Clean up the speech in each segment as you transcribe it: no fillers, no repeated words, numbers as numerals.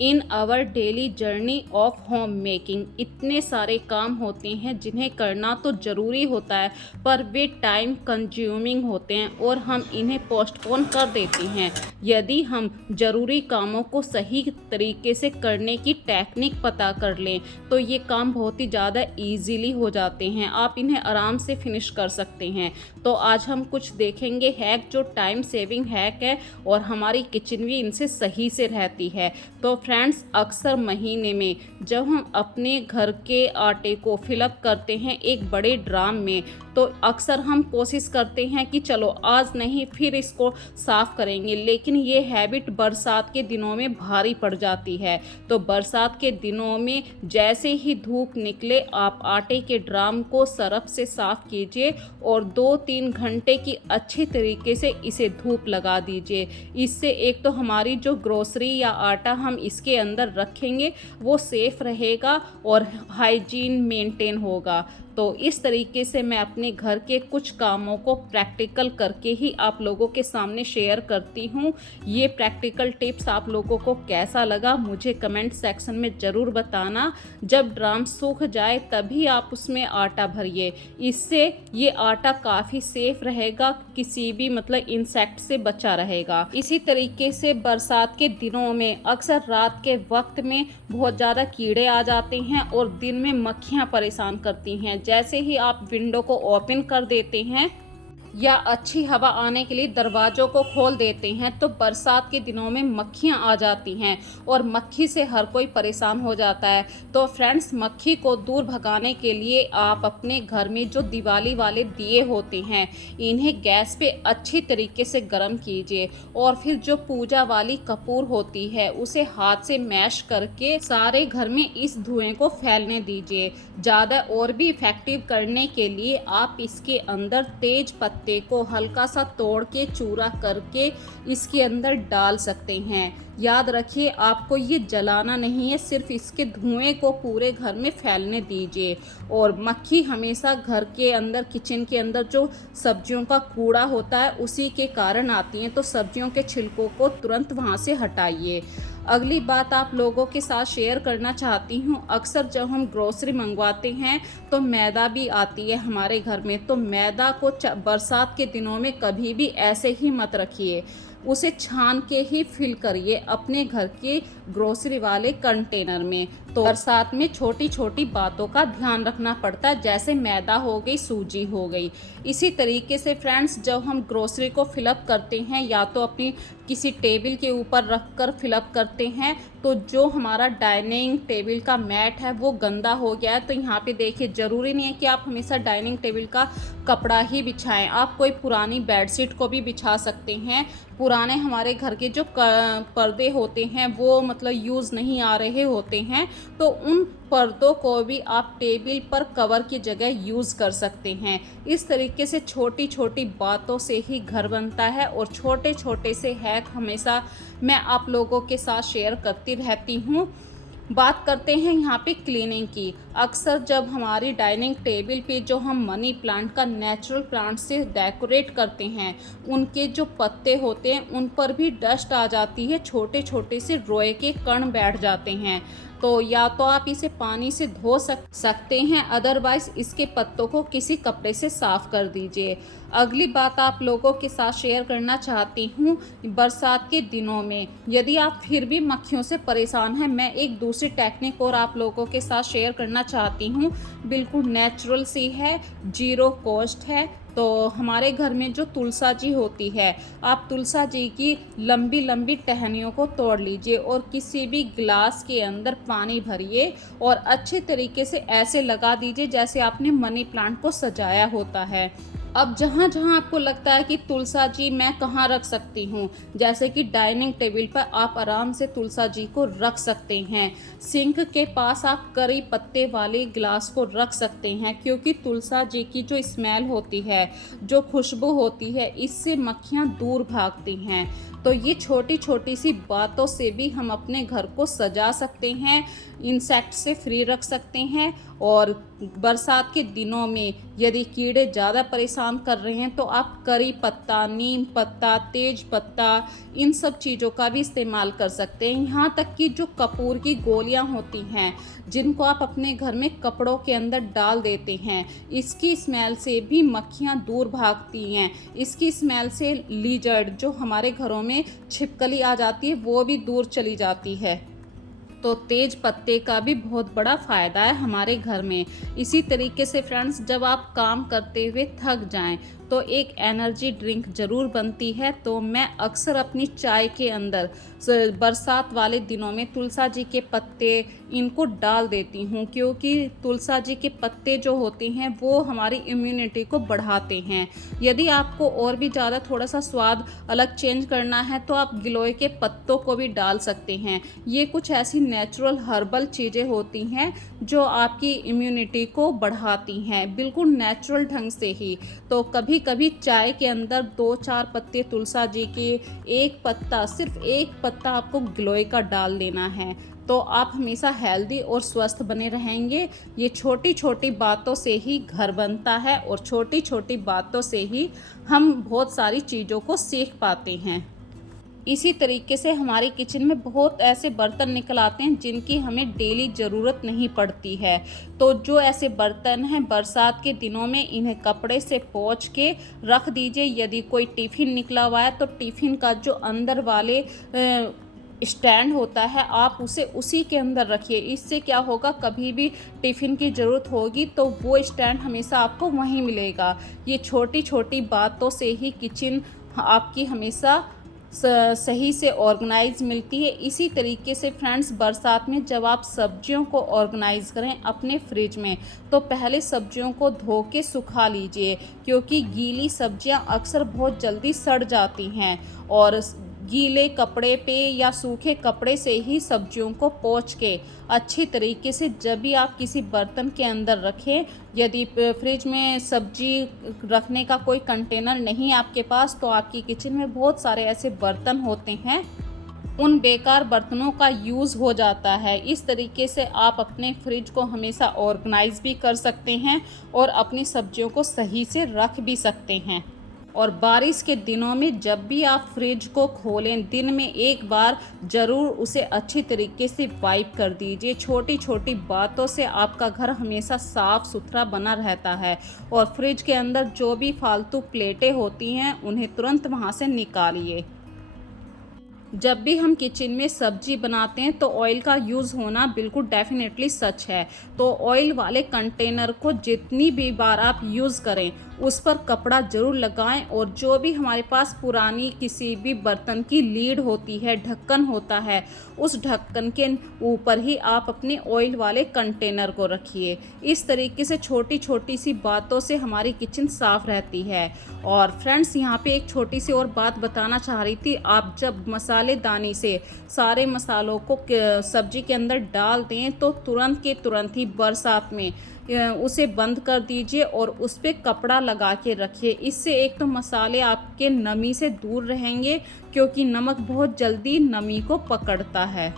In our daily journey of home making. इतने सारे काम होते हैं जिन्हें करना तो ज़रूरी होता है, पर वे टाइम कंज्यूमिंग होते हैं और हम इन्हें पोस्टपोन कर देते हैं। यदि हम ज़रूरी कामों को सही तरीके से करने की टेक्निक पता कर लें तो ये काम बहुत ही ज़्यादा ईजीली हो जाते हैं, आप इन्हें आराम से फिनिश कर सकते हैं। तो आज हम कुछ देखेंगे हैक जो टाइम सेविंग हैक है और हमारी किचन भी इनसे सही से रहती है। तो फ्रेंड्स, अक्सर महीने में जब हम अपने घर के आटे को फिलअप करते हैं एक बड़े ड्राम में, तो अक्सर हम कोशिश करते हैं कि चलो आज नहीं फिर इसको साफ़ करेंगे, लेकिन ये हैबिट बरसात के दिनों में भारी पड़ जाती है। तो बरसात के दिनों में जैसे ही धूप निकले आप आटे के ड्राम को सरफ से साफ़ कीजिए और 2-3 घंटे की अच्छी तरीके से इसे धूप लगा दीजिए। इससे एक तो हमारी जो ग्रोसरी या आटा हम इसके अंदर रखेंगे वो सेफ़ रहेगा और हाइजीन मेंटेन होगा। तो इस तरीके से मैं अपने घर के कुछ कामों को प्रैक्टिकल करके ही आप लोगों के सामने शेयर करती हूँ। ये प्रैक्टिकल टिप्स आप लोगों को कैसा लगा मुझे कमेंट सेक्शन में ज़रूर बताना। जब ड्राम सूख जाए तभी आप उसमें आटा भरिए, इससे ये आटा काफ़ी सेफ रहेगा, किसी भी इंसेक्ट से बचा रहेगा। इसी तरीके से बरसात के दिनों में अक्सर रात के वक्त में बहुत ज़्यादा कीड़े आ जाते हैं और दिन में मक्खियाँ परेशान करती हैं। जैसे ही आप विंडो को ओपन कर देते हैं या अच्छी हवा आने के लिए दरवाज़ों को खोल देते हैं तो बरसात के दिनों में मक्खियाँ आ जाती हैं और मक्खी से हर कोई परेशान हो जाता है। तो फ्रेंड्स, मक्खी को दूर भगाने के लिए आप अपने घर में जो दिवाली वाले दिए होते हैं इन्हें गैस पे अच्छी तरीके से गर्म कीजिए और फिर जो पूजा वाली कपूर होती है उसे हाथ से मैश करके सारे घर में इस धुएं को फैलने दीजिए। ज़्यादा और भी इफ़ेक्टिव करने के लिए आप इसके अंदर तेज पत्ते को हल्का सा तोड़ के चूरा करके इसके अंदर डाल सकते हैं। याद रखिए, आपको ये जलाना नहीं है, सिर्फ इसके धुएं को पूरे घर में फैलने दीजिए। और मक्खी हमेशा घर के अंदर, किचन के अंदर जो सब्जियों का कूड़ा होता है उसी के कारण आती हैं, तो सब्जियों के छिलकों को तुरंत वहाँ से हटाइए। अगली बात आप लोगों के साथ शेयर करना चाहती हूँ, अक्सर जब हम ग्रोसरी मंगवाते हैं तो मैदा भी आती है हमारे घर में। तो मैदा को बरसात के दिनों में कभी भी ऐसे ही मत रखिए, उसे छान के ही फिल करिए अपने घर के ग्रोसरी वाले कंटेनर में। तो बरसात में छोटी छोटी बातों का ध्यान रखना पड़ता है, जैसे मैदा हो गई, सूजी हो गई। इसी तरीके से फ्रेंड्स, जब हम ग्रोसरी को फिलअप करते हैं या तो अपनी किसी टेबल के ऊपर रख कर फिलअप करते हैं, तो जो हमारा डाइनिंग टेबल का मैट है वो गंदा हो गया है, तो यहाँ पे देखिए ज़रूरी नहीं है कि आप हमेशा डाइनिंग टेबल का कपड़ा ही बिछाएं, आप कोई पुरानी बेडशीट को भी बिछा सकते हैं। पुराने हमारे घर के जो पर्दे होते हैं वो यूज़ नहीं आ रहे होते हैं, तो उन पर्दों को भी आप टेबल पर कवर की जगह यूज़ कर सकते हैं। इस तरीके से छोटी छोटी बातों से ही घर बनता है और छोटे छोटे से हैक हमेशा मैं आप लोगों के साथ शेयर करती रहती हूँ। बात करते हैं यहाँ पे क्लीनिंग की। अक्सर जब हमारी डाइनिंग टेबल पे जो हम मनी प्लांट का नेचुरल प्लांट से डेकोरेट करते हैं, उनके जो पत्ते होते हैं उन पर भी डस्ट आ जाती है, छोटे छोटे से रोए के कण बैठ जाते हैं। तो या तो आप इसे पानी से धो सकते हैं, अदरवाइज़ इसके पत्तों को किसी कपड़े से साफ़ कर दीजिए। अगली बात आप लोगों के साथ शेयर करना चाहती हूँ, बरसात के दिनों में यदि आप फिर भी मक्खियों से परेशान हैं, मैं एक दूसरी टेक्निक और आप लोगों के साथ शेयर करना चाहती हूँ। बिल्कुल नेचुरल सी है, जीरो कॉस्ट है। तो हमारे घर में जो तुलसा जी होती है, आप तुलसा जी की लंबी लंबी टहनियों को तोड़ लीजिए और किसी भी गिलास के अंदर पानी भरिए और अच्छे तरीके से ऐसे लगा दीजिए जैसे आपने मनी प्लांट को सजाया होता है। अब जहाँ जहाँ आपको लगता है कि तुलसा जी मैं कहाँ रख सकती हूँ, जैसे कि डाइनिंग टेबल पर आप आराम से तुलसा जी को रख सकते हैं। सिंक के पास आप करी पत्ते वाले गिलास को रख सकते हैं, क्योंकि तुलसा जी की जो स्मेल होती है, जो खुशबू होती है, इससे मक्खियाँ दूर भागती हैं। तो ये छोटी छोटी सी बातों से भी हम अपने घर को सजा सकते हैं, इंसेक्ट से फ्री रख सकते हैं। और बरसात के दिनों में यदि कीड़े ज़्यादा परेशान कर रहे हैं तो आप करी पत्ता, नीम पत्ता, तेज पत्ता, इन सब चीज़ों का भी इस्तेमाल कर सकते हैं। यहाँ तक कि जो कपूर की गोलियाँ होती हैं, जिनको आप अपने घर में कपड़ों के अंदर डाल देते हैं, इसकी स्मेल से भी मक्खियाँ दूर भागती हैं। इसकी स्मेल से लीजर्ड जो हमारे घरों में छिपकली आ जाती है वो भी दूर चली जाती है। तो तेज पत्ते का भी बहुत बड़ा फ़ायदा है हमारे घर में। इसी तरीके से फ्रेंड्स, जब आप काम करते हुए थक जाएं तो एक एनर्जी ड्रिंक ज़रूर बनती है। तो मैं अक्सर अपनी चाय के अंदर बरसात वाले दिनों में तुलसा जी के पत्ते इनको डाल देती हूँ, क्योंकि तुलसा जी के पत्ते जो होते हैं वो हमारी इम्यूनिटी को बढ़ाते हैं। यदि आपको और भी ज़्यादा थोड़ा सा स्वाद अलग चेंज करना है तो आप गिलोय के पत्तों को भी डाल सकते हैं। ये कुछ ऐसी नेचुरल हर्बल चीज़ें होती हैं जो आपकी इम्यूनिटी को बढ़ाती हैं, बिल्कुल नेचुरल ढंग से ही। तो कभी कभी चाय के अंदर 2-4 पत्ते तुलसा जी के, एक पत्ता, सिर्फ एक पत्ता आपको गिलोय का डाल देना है, तो आप हमेशा हेल्दी और स्वस्थ बने रहेंगे। ये छोटी छोटी बातों से ही घर बनता है और छोटी छोटी बातों से ही हम बहुत सारी चीज़ों को सीख पाते हैं। इसी तरीके से हमारे किचन में बहुत ऐसे बर्तन निकल आते हैं जिनकी हमें डेली ज़रूरत नहीं पड़ती है। तो जो ऐसे बर्तन हैं, बरसात के दिनों में इन्हें कपड़े से पोंछ के रख दीजिए। यदि कोई टिफ़िन निकला हुआ है तो टिफ़िन का जो अंदर वाले स्टैंड होता है, आप उसे उसी के अंदर रखिए। इससे क्या होगा, कभी भी टिफ़िन की ज़रूरत होगी तो वो स्टैंड हमेशा आपको वहीं मिलेगा। ये छोटी छोटी बातों से ही किचन आपकी हमेशा सही से ऑर्गेनाइज मिलती है। इसी तरीके से फ्रेंड्स, बरसात में जब आप सब्जियों को ऑर्गेनाइज करें अपने फ्रिज में, तो पहले सब्जियों को धो के सुखा लीजिए, क्योंकि गीली सब्जियां अक्सर बहुत जल्दी सड़ जाती हैं। और गीले कपड़े पे या सूखे कपड़े से ही सब्जियों को पोंछ के अच्छी तरीके से जब भी आप किसी बर्तन के अंदर रखें, यदि फ्रिज में सब्जी रखने का कोई कंटेनर नहीं आपके पास, तो आपकी किचन में बहुत सारे ऐसे बर्तन होते हैं, उन बेकार बर्तनों का यूज़ हो जाता है। इस तरीके से आप अपने फ्रिज को हमेशा ऑर्गेनाइज भी कर सकते हैं और अपनी सब्जियों को सही से रख भी सकते हैं। और बारिश के दिनों में जब भी आप फ्रिज को खोलें, दिन में एक बार ज़रूर उसे अच्छी तरीके से वाइप कर दीजिए। छोटी छोटी बातों से आपका घर हमेशा साफ़ सुथरा बना रहता है। और फ्रिज के अंदर जो भी फालतू प्लेटें होती हैं उन्हें तुरंत वहाँ से निकालिए। जब भी हम किचन में सब्जी बनाते हैं तो ऑयल का यूज़ होना बिल्कुल डेफिनेटली सच है। तो ऑयल वाले कंटेनर को जितनी भी बार आप यूज़ करें उस पर कपड़ा ज़रूर लगाएं। और जो भी हमारे पास पुरानी किसी भी बर्तन की लीड होती है, ढक्कन होता है, उस ढक्कन के ऊपर ही आप अपने ऑयल वाले कंटेनर को रखिए। इस तरीके से छोटी छोटी सी बातों से हमारी किचन साफ़ रहती है। और फ्रेंड्स, यहाँ पे एक छोटी सी और बात बताना चाह रही थी। आप जब मसालेदानी से सारे मसालों को सब्जी के अंदर डाल दें तो तुरंत के तुरंत ही बरसात में उसे बंद कर दीजिए और उस पर कपड़ा लगा के रखिए। इससे एक तो मसाले आपके नमी से दूर रहेंगे, क्योंकि नमक बहुत जल्दी नमी को पकड़ता है।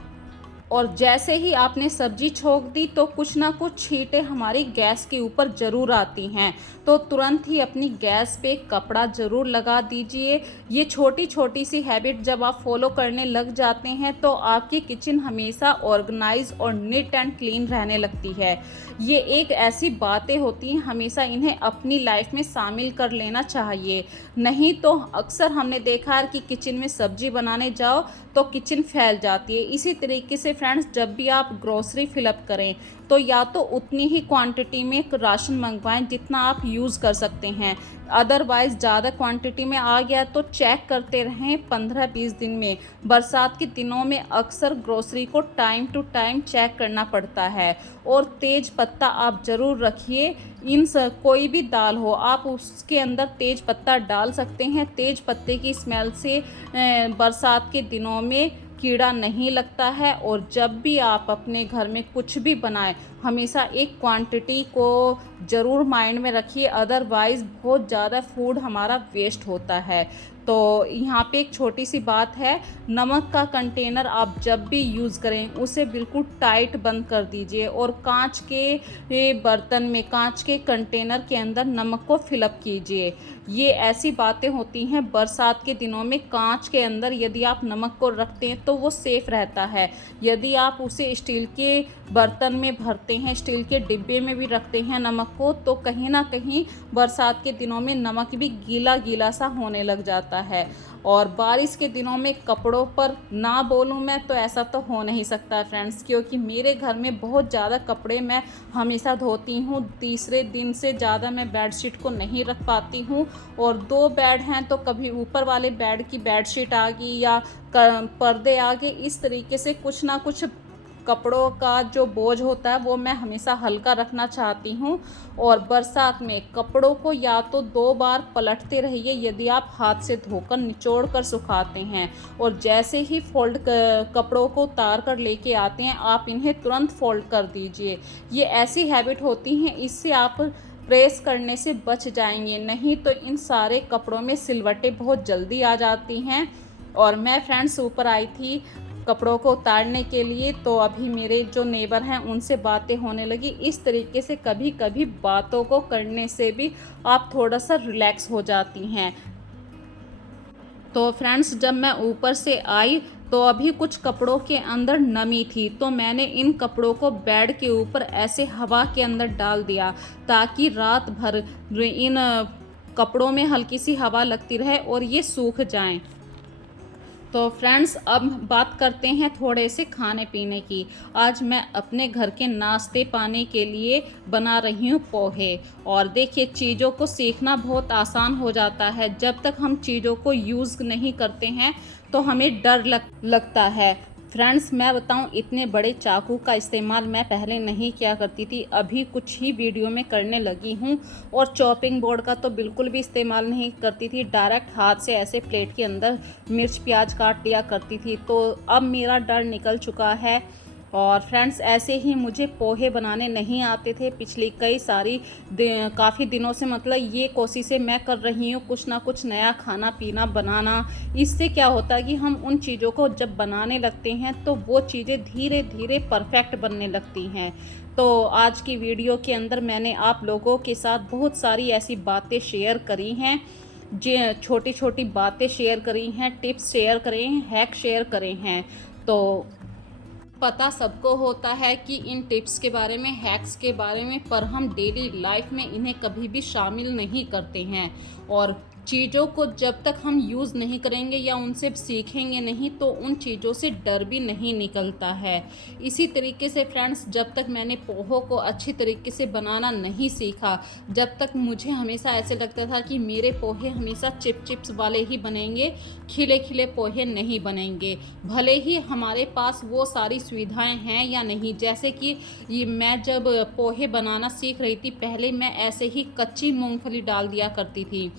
और जैसे ही आपने सब्जी छोंक दी तो कुछ ना कुछ छींटे हमारी गैस के ऊपर ज़रूर आती हैं, तो तुरंत ही अपनी गैस पे कपड़ा ज़रूर लगा दीजिए। ये छोटी छोटी सी हैबिट जब आप फॉलो करने लग जाते हैं तो आपकी किचन हमेशा ऑर्गेनाइज और नीट एंड क्लीन रहने लगती है। ये एक ऐसी बातें होती हैं, हमेशा इन्हें अपनी लाइफ में शामिल कर लेना चाहिए। नहीं तो अक्सर हमने देखा है कि किचन में सब्जी बनाने जाओ तो किचन फैल जाती है। इसी तरीके से फ्रेंड्स, जब भी आप ग्रोसरी फिलअप करें तो या तो उतनी ही क्वांटिटी में राशन मंगवाएं जितना आप यूज़ कर सकते हैं। अदरवाइज़ ज़्यादा क्वांटिटी में आ गया तो चेक करते रहें 15-20 दिन में। बरसात के दिनों में अक्सर ग्रोसरी को टाइम टू टाइम चेक करना पड़ता है। और तेज पत्ता आप ज़रूर रखिए। कोई भी दाल हो आप उसके अंदर तेज पत्ता डाल सकते हैं। तेज पत्ते की स्मेल से बरसात के दिनों में कीड़ा नहीं लगता है। और जब भी आप अपने घर में कुछ भी बनाएं, हमेशा एक क्वांटिटी को ज़रूर माइंड में रखिए, अदरवाइज़ बहुत ज़्यादा फूड हमारा वेस्ट होता है। तो यहाँ पे एक छोटी सी बात है, नमक का कंटेनर आप जब भी यूज़ करें उसे बिल्कुल टाइट बंद कर दीजिए और कांच के बर्तन में, कांच के कंटेनर के अंदर नमक को फिलअप कीजिए। ये ऐसी बातें होती हैं बरसात के दिनों में, कांच के अंदर यदि आप नमक को रखते हैं तो वो सेफ़ रहता है। यदि आप उसे स्टील के बर्तन में भरते हैं, स्टील के डिब्बे में भी रखते हैं नमक को, तो कहीं ना कहीं बरसात के दिनों में नमक भी गीला गीला सा होने लग जाता है। और बारिश के दिनों में कपड़ों पर ना बोलूँ मैं तो ऐसा तो हो नहीं सकता फ्रेंड्स, क्योंकि मेरे घर में बहुत ज़्यादा कपड़े मैं हमेशा धोती हूँ। तीसरे दिन से ज़्यादा मैं बेडशीट को नहीं रख पाती हूँ। और 2 बेड हैं तो कभी ऊपर वाले बेड की बेडशीट आ गई या पर्दे आ गए, इस तरीके से कुछ ना कुछ कपड़ों का जो बोझ होता है वो मैं हमेशा हल्का रखना चाहती हूँ। और बरसात में कपड़ों को या तो 2 बार पलटते रहिए यदि आप हाथ से धोकर निचोड़ कर सुखाते हैं, और जैसे ही कपड़ों को उतार कर लेके आते हैं आप इन्हें तुरंत फोल्ड कर दीजिए। ये ऐसी हैबिट होती हैं, इससे आप प्रेस करने से बच जाएंगे, नहीं तो इन सारे कपड़ों में सिलवटें बहुत जल्दी आ जाती हैं। और मैं फ्रेंड्स ऊपर आई थी कपड़ों को उतारने के लिए, तो अभी मेरे जो नेबर हैं उनसे बातें होने लगी। इस तरीके से कभी कभी बातों को करने से भी आप थोड़ा सा रिलैक्स हो जाती हैं। तो फ्रेंड्स जब मैं ऊपर से आई तो अभी कुछ कपड़ों के अंदर नमी थी, तो मैंने इन कपड़ों को बेड के ऊपर ऐसे हवा के अंदर डाल दिया ताकि रात भर इन कपड़ों में हल्की सी हवा लगती रहे और ये सूख जाएं। तो फ्रेंड्स अब बात करते हैं थोड़े से खाने पीने की। आज मैं अपने घर के नाश्ते पाने के लिए बना रही हूँ पोहे। और देखिए, चीज़ों को सीखना बहुत आसान हो जाता है, जब तक हम चीज़ों को यूज़ नहीं करते हैं तो हमें डर लगता है। फ्रेंड्स मैं बताऊं, इतने बड़े चाकू का इस्तेमाल मैं पहले नहीं किया करती थी, अभी कुछ ही वीडियो में करने लगी हूं। और चॉपिंग बोर्ड का तो बिल्कुल भी इस्तेमाल नहीं करती थी, डायरेक्ट हाथ से ऐसे प्लेट के अंदर मिर्च प्याज काट लिया करती थी। तो अब मेरा डर निकल चुका है। और फ्रेंड्स ऐसे ही मुझे पोहे बनाने नहीं आते थे, पिछली कई सारी काफ़ी दिनों से, मतलब ये कोशिशें मैं कर रही हूँ कुछ ना कुछ नया खाना पीना बनाना। इससे क्या होता है कि हम उन चीज़ों को जब बनाने लगते हैं तो वो चीज़ें धीरे धीरे परफेक्ट बनने लगती हैं। तो आज की वीडियो के अंदर मैंने आप लोगों के साथ बहुत सारी ऐसी बातें शेयर करी हैं, जो छोटी छोटी बातें शेयर करी हैं, टिप्स शेयर करे हैं, हैक शेयर करे हैं। तो पता सबको होता है कि इन टिप्स के बारे में, हैक्स के बारे में, पर हम डेली लाइफ में इन्हें कभी भी शामिल नहीं करते हैं। और चीज़ों को जब तक हम यूज़ नहीं करेंगे या उनसे सीखेंगे नहीं तो उन चीज़ों से डर भी नहीं निकलता है। इसी तरीके से फ्रेंड्स जब तक मैंने पोहों को अच्छी तरीके से बनाना नहीं सीखा, जब तक मुझे हमेशा ऐसे लगता था कि मेरे पोहे हमेशा चिप्स वाले ही बनेंगे, खिले खिले पोहे नहीं बनेंगे, भले ही हमारे पास वो सारी सुविधाएं हैं या नहीं। जैसे कि मैं जब पोहे बनाना सीख रही थी, पहले मैं ऐसे ही कच्ची मूंगफली डाल दिया करती थी।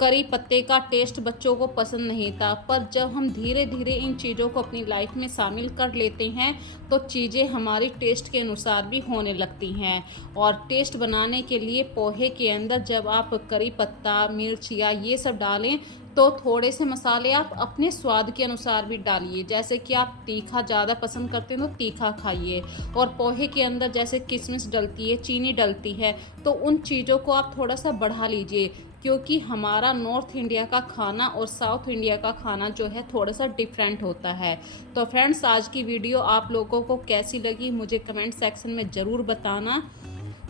करी पत्ते का टेस्ट बच्चों को पसंद नहीं था, पर जब हम धीरे धीरे इन चीज़ों को अपनी लाइफ में शामिल कर लेते हैं तो चीज़ें हमारी टेस्ट के अनुसार भी होने लगती हैं। और टेस्ट बनाने के लिए पोहे के अंदर जब आप करी पत्ता, मिर्च या ये सब डालें तो थोड़े से मसाले आप अपने स्वाद के अनुसार भी डालिए। जैसे कि आप तीखा ज़्यादा पसंद करते हैं तो तीखा खाइए। और पोहे के अंदर जैसे किशमिश डलती है, चीनी डलती है, तो उन चीज़ों को आप थोड़ा सा बढ़ा लीजिए, क्योंकि हमारा नॉर्थ इंडिया का खाना और साउथ इंडिया का खाना जो है थोड़ा सा डिफरेंट होता है। तो फ्रेंड्स आज की वीडियो आप लोगों को कैसी लगी मुझे कमेंट सेक्शन में ज़रूर बताना।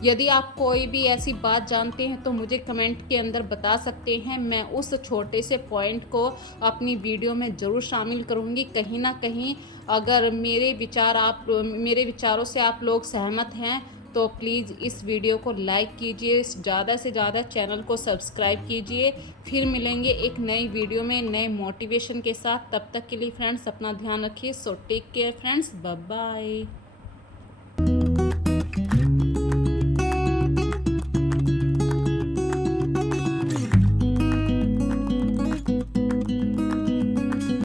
यदि आप कोई भी ऐसी बात जानते हैं तो मुझे कमेंट के अंदर बता सकते हैं, मैं उस छोटे से पॉइंट को अपनी वीडियो में ज़रूर शामिल करूंगी। कहीं ना कहीं अगर मेरे विचारों से आप लोग सहमत हैं तो प्लीज़ इस वीडियो को लाइक कीजिए, ज़्यादा से ज़्यादा चैनल को सब्सक्राइब कीजिए। फिर मिलेंगे एक नई वीडियो में नए मोटिवेशन के साथ। तब तक के लिए फ्रेंड्स अपना ध्यान रखिए। So take care friends, bye bye.